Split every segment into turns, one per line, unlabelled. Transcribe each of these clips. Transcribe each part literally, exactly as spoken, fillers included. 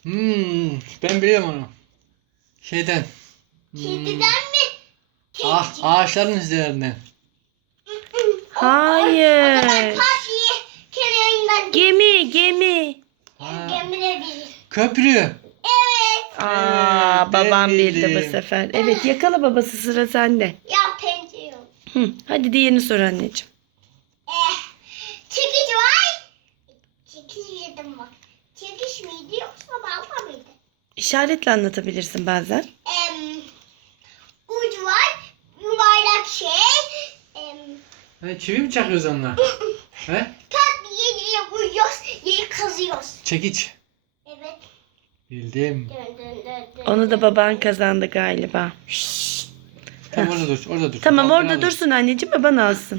Hmm, ben biliyorum onu. Şeyden. Hmm,
Kediden mi?
ah,
Kedicik.
ağaçların üzerinden.
Hayır.
O zaman patiye kenarından
Gemi, gemi.
Ha,
gemine bilir.
köprü.
Evet.
Aa,
Evet, ben
babam bildi bu
bildim.
sefer. Evet, yakala babası, sıra sende.
Ya pencere yok.
Hı, hadi diğerini sor anneciğim.
Eh, çekiç var. Çekiç yedim bak. Çekiç miydi yoksa balta mıydı?
İşaretle anlatabilirsin bazen.
Em, uç var. Yuvarlak şey. Em,
Ha, çivi mi çakıyoruz onunla? He?
tat diye diye vuruyoruz. Yeri kazıyoruz.
Çekiç.
Evet.
Bildim.
Dön dön dön dön.
Onu da baban kazandı galiba.
Tamam, orada dur, orada dur.
Tamam,
Al,
orada
al.
dursun anneciğim, baban alsın.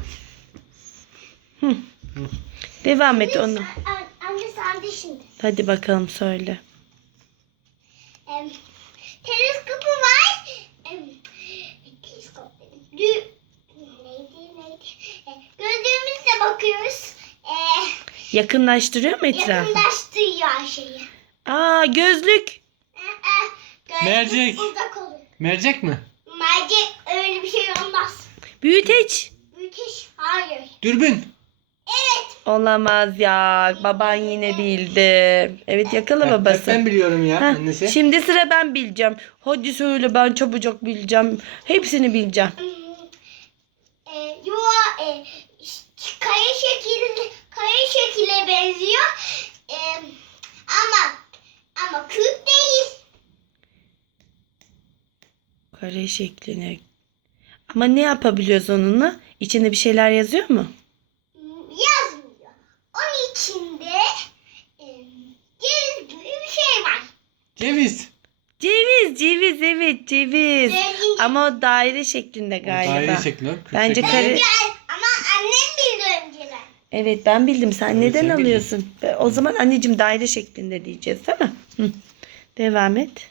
Hı. Devam et onu.
An- Anne sen de şimdi.
Hadi bakalım söyle.
Em, teleskopu var. Em, teleskop dedim. Dü neydi neydi? E, gözlüğümüzle bakıyoruz. E,
Yakınlaştırıyor mu etrafı?
yakınlaştırıyor her şeyi.
Aa, gözlük.
E, e, gözlük
Mercek.
uzak olur.
Mercek mi?
Mercek öyle bir şey olmaz.
Büyüteç.
Müthiş. Hayır.
Dürbün.
Evet.
Olamaz ya. Baban yine bildi. Evet, yakala
Hep- hep
babası.
ben biliyorum ya
Heh,
annesi.
şimdi sıra ben bileceğim. Hadi söyle, ben çabucak bileceğim. Hepsini bileceğim.
Hmm, e, yuva e, ş- kaya şekli kaya şekline benziyor. E, ama ama küp değil.
Kare şekline. Ama ne yapabiliyoruz onunla? İçinde bir şeyler yazıyor mu?
Yazmıyor. Onun içinde e, ceviz gibi bir şey var.
Ceviz.
Ceviz, ceviz, evet ceviz.
Ceviz.
Ama o daire şeklinde
O
galiba.
daire şekli o. küp
Bence
şekli.
kare-
Gel, ama annem bildi önceden.
Evet, ben bildim. Sen
Evet,
neden
sen bildin.
alıyorsun? Be- O zaman anneciğim daire şeklinde diyeceğiz, değil mi? Hı. Devam et.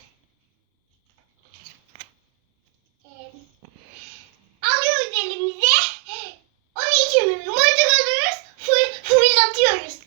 E, alıyoruz elimize. Onun için yumurta alıyoruz. Fır, fırlatıyoruz.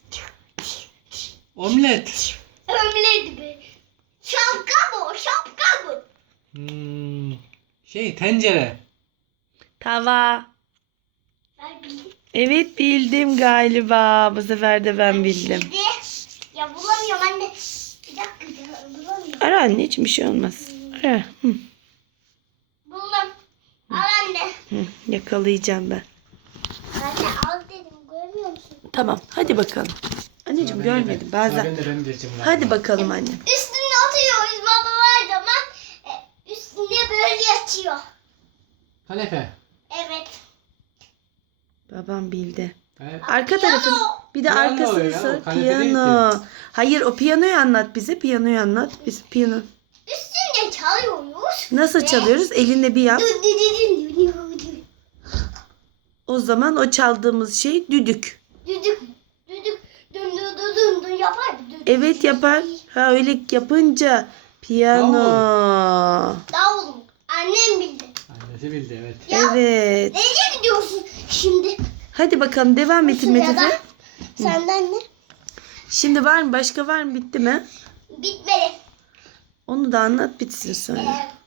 Omlet.
Ömle gibi. Şapka mı o? Şapka mı?
Hmm, şey, tencere.
Tava.
Ben bildim.
Evet, bildim galiba. Bu sefer de ben bildim.
Şimdi, ya bulamıyorum anne. Bir dakika ya, bulamıyorum.
Ara anneciğim, bir şey olmaz. Ara. Hı.
Buldum. Al anne.
Hı. Yakalayacağım ben.
Anne al dedim. Görmüyor musun?
Tamam, hadi bakalım. Anneciğim,
Sıra bende
görmedim
de.
bazen.
Sıra bende, ben bileceğim galiba.
Hadi bakalım anne.
Üstüne oturuyoruz baba var zaman. E, üstüne böyle yatıyor.
Kanepe.
Evet.
Babam bildi.
Evet.
Arka
Piyano.
tarafını bir de
Piyano
arkasını
ya,
sor.
o kanepe değil
Piyano. Hayır, o piyanoyu anlat bize. Piyanoyu anlat. Biz piyano.
Üstünde çalıyoruz.
Nasıl
Ve-
çalıyoruz? Elinde bir yap.
Dü- dü- dü- dü- dü- dü- dü.
O zaman o çaldığımız şey düdük.
Düdük. Düdük. Dün dün dün dün dün yapar. Düdük.
Evet, yapar. Ha, öyle yapınca piyano.
Davul. Annem bildi.
Annesi bildi, evet.
Ya
Evet.
nereye gidiyorsun şimdi?
Hadi bakalım, devam et
Sırada.
Metin.
Senden ne?
Şimdi var mı? Başka var mı? Bitti mi?
Bitmedi.
Onu da anlat bitsin sonra.
Ee,